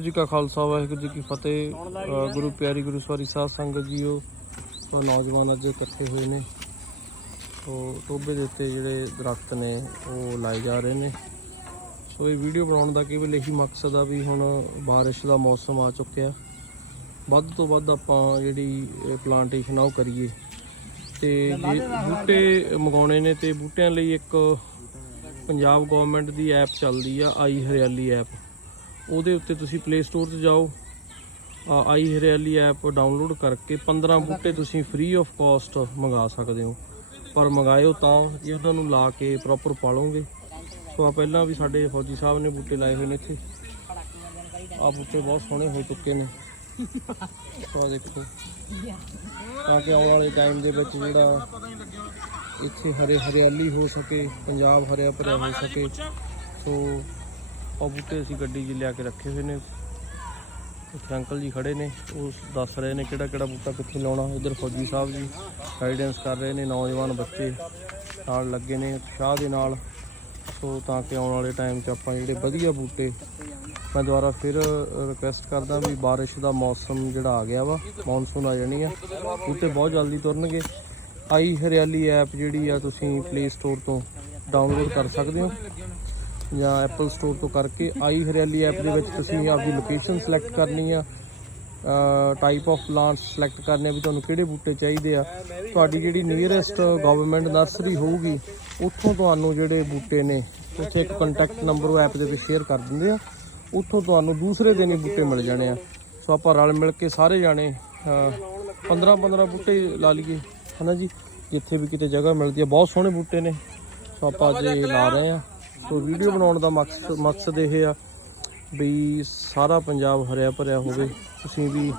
ਜੀ ਕਾ ਖਾਲਸਾ, ਵਾਹਿਗੁਰੂ ਜੀ ਕੀ ਫਤਿਹ। ਗੁਰੂ ਪਿਆਰੀ ਗੁਰੂ ਸਵਾਰੀ ਸਾਧ ਸੰਗਤ ਜੀਓ ਉਹ ਨੌਜਵਾਨ ਅੱਜ ਇਕੱਠੇ ਹੋਏ ਨੇ ਸੋ ਟੋਬੇ ਦੇ ਉੱਤੇ ਜਿਹੜੇ ਦਰਖਤ ਨੇ, ਉਹ ਲਾਏ ਜਾ ਰਹੇ ਨੇ। ਸੋ ਇਹ ਵੀਡੀਓ ਬਣਾਉਣ ਦਾ ਕੇਵਲ ਇਹੀ ਮਕਸਦ ਆ ਵੀ ਹੁਣ ਬਾਰਿਸ਼ ਦਾ ਮੌਸਮ ਆ ਚੁੱਕਿਆ। ਵੱਧ ਤੋਂ ਵੱਧ ਆਪਾਂ ਜਿਹੜੀ ਪਲਾਂਟੇਸ਼ਨ ਆ ਉਹ ਕਰੀਏ। ਤੇ ਬੂਟੇ ਮੰਗਾਉਣੇ ਨੇ ਤੇ ਬੂਟਿਆਂ ਲਈ ਇੱਕ ਪੰਜਾਬ ਗਵਰਨਮੈਂਟ ਦੀ ਐਪ ਚੱਲਦੀ ਆ, ਆਈ ਹਰਿਆਲੀ ਐਪ ਉਹਦੇ ਉੱਤੇ ਤੁਸੀਂ ਪਲੇ ਸਟੋਰ 'ਤੇ ਜਾਓ। ਆ, ਆਈ ਹਰਿਆਲੀ ਐਪ ਡਾਊਨਲੋਡ ਕਰਕੇ 15 ਬੂਟੇ ਤੁਸੀਂ ਫ੍ਰੀ ਆਫ ਕਾਸਟ ਮੰਗਾ ਸਕਦੇ ਹੋ। ਪਰ ਮੰਗਾਇਓ ਤਾਂ ਜੇ ਉਹਨਾਂ ਨੂੰ ਲਾ ਕੇ ਪ੍ਰੋਪਰ ਪਾਲੋਗੇ। ਸੋ ਆ ਪਹਿਲਾਂ ਵੀ ਸਾਡੇ ਫੌਜੀ ਸਾਹਿਬ ਨੇ ਬੂਟੇ ਲਾਏ ਹੋਏ ਨੇ ਇੱਥੇ। ਆ ਬੂਟੇ ਬਹੁਤ ਸੋਹਣੇ ਹੋ ਚੁੱਕੇ ਨੇ। ਸੋ ਦੇਖੋ। ਤਾਂ ਕਿ ਆਉਣ ਵਾਲੇ ਟਾਈਮ ਦੇ ਵਿੱਚ ਜਿਹੜਾ ਇੱਥੇ ਹਰੇ ਹਰਿਆਲੀ ਹੋ ਸਕੇ ਪੰਜਾਬ ਹਰਿਆ ਭਰਿਆ ਹੋ ਸਕੇ। ਸੋ ਉਹ ਬੂਟੇ ਅਸੀਂ ਗੱਡੀ 'ਚ ਲਿਆ ਕੇ ਰੱਖੇ ਹੋਏ ਨੇ। ਉੱਥੇ ਅੰਕਲ ਜੀ ਖੜੇ ਨੇ, ਉਹ ਦੱਸ ਰਹੇ ਨੇ ਕਿਹੜਾ ਕਿਹੜਾ ਬੂਟਾ ਕਿੱਥੇ ਲਾਉਣਾ। ਉਧਰ ਫੌਜੀ ਸਾਹਿਬ ਜੀ ਗਾਈਡੈਂਸ ਕਰ ਰਹੇ ਨੇ, ਨੌਜਵਾਨ ਬੱਚੇ ਨਾਲ ਲੱਗੇ ਨੇ ਉਤਸ਼ਾਹ ਦੇ ਨਾਲ। ਸੋ ਤਾਂ ਕਿ ਆਉਣ ਵਾਲੇ ਟਾਈਮ 'ਚ ਆਪਾਂ ਜਿਹੜੇ ਵਧੀਆ ਬੂਟੇ ਮੈਂ ਦੁਬਾਰਾ ਫਿਰ ਰਿਕੁਐਸਟ ਕਰਦਾ ਵੀ ਬਾਰਿਸ਼ ਦਾ ਮੌਸਮ ਜਿਹੜਾ ਆ ਗਿਆ ਵਾ ਮੌਨਸੂਨ ਆ ਜਾਣੀ ਆ, ਬੂਟੇ ਬਹੁਤ ਜਲਦੀ ਤੁਰਨਗੇ। ਆਈ ਹਰਿਆਲੀ ਐਪ ਜਿਹੜੀ ਆ ਤੁਸੀਂ ਪਲੇ ਸਟੋਰ ਤੋਂ ਡਾਊਨਲੋਡ ਕਰ ਸਕਦੇ ਹੋ। ਜਾਂ ਐਪਲ ਸਟੋਰ ਤੋਂ ਕਰਕੇ ਆਈ ਹਰਿਆਲੀ ਐਪ ਦੇ ਵਿੱਚ ਤੁਸੀਂ ਆਪਦੀ ਲੋਕੇਸ਼ਨ ਸਿਲੈਕਟ ਕਰਨੀ ਆ ਟਾਈਪ ਆਫ ਪਲਾਂਟਸ ਸਿਲੈਕਟ ਕਰਨੇ ਆ ਵੀ ਤੁਹਾਨੂੰ ਕਿਹੜੇ ਬੂਟੇ ਚਾਹੀਦੇ ਆ। ਤੁਹਾਡੀ ਜਿਹੜੀ ਨੀਅਰੈਸਟ ਗਵਰਨਮੈਂਟ ਨਰਸਰੀ ਹੋਊਗੀ, ਉੱਥੋਂ ਤੁਹਾਨੂੰ ਜਿਹੜੇ ਬੂਟੇ ਨੇ, ਉੱਥੇ ਇੱਕ ਕੰਟੈਕਟ ਨੰਬਰ ਉਹ ਐਪ ਦੇ ਵਿੱਚ ਸ਼ੇਅਰ ਕਰ ਦਿੰਦੇ ਆ। ਉੱਥੋਂ ਤੁਹਾਨੂੰ ਦੂਸਰੇ ਦਿਨ ਹੀ ਬੂਟੇ ਮਿਲ ਜਾਣੇ ਆ। ਸੋ ਆਪਾਂ ਰਲ ਮਿਲ ਕੇ ਸਾਰੇ ਜਾਣੇ 15 15 ਬੂਟੇ ਲਾ ਲਈਏ, ਹਨਾ ਜੀ? ਜਿੱਥੇ ਵੀ ਕਿਤੇ ਜਗ੍ਹਾ ਮਿਲਦੀ ਆ, ਬਹੁਤ ਸੋਹਣੇ ਬੂਟੇ ਨੇ। ਸੋ ਆਪਾਂ ਅੱਜ ਲਾ ਰਹੇ ਆ। ਸੋ ਵੀਡੀਓ ਬਣਾਉਣ ਦਾ ਮਕਸਦ ਮਕਸਦ ਇਹ ਆ ਵੀ ਸਾਰਾ ਪੰਜਾਬ ਹਰਿਆ ਭਰਿਆ ਹੋਵੇ। ਤੁਸੀਂ ਵੀ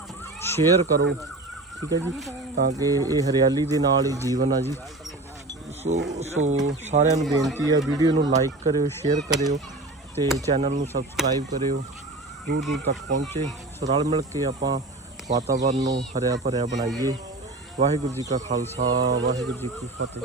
ਸ਼ੇਅਰ ਕਰੋ, ਠੀਕ ਹੈ ਜੀ? ਤਾਂ ਕਿ ਇਹ ਹਰਿਆਲੀ ਦੇ ਨਾਲ ਹੀ ਜੀਵਨ ਆ ਜੀ। ਸੋ ਸੋ ਸਾਰਿਆਂ ਨੂੰ ਬੇਨਤੀ ਆ, ਵੀਡੀਓ ਨੂੰ ਲਾਈਕ ਕਰਿਓ ਸ਼ੇਅਰ ਕਰਿਓ ਤੇ ਚੈਨਲ ਨੂੰ ਸਬਸਕ੍ਰਾਈਬ ਕਰਿਓ। ਦੂਰ ਦੂਰ ਤੱਕ ਪਹੁੰਚੇ। ਸੋ ਰਲ ਮਿਲ ਕੇ ਆਪਾਂ ਵਾਤਾਵਰਨ ਨੂੰ ਹਰਿਆ ਭਰਿਆ ਬਣਾਈਏ। ਵਾਹਿਗੁਰੂ ਜੀ ਕਾ ਖਾਲਸਾ, ਵਾਹਿਗੁਰੂ ਜੀ ਕੀ ਫਤਿਹ।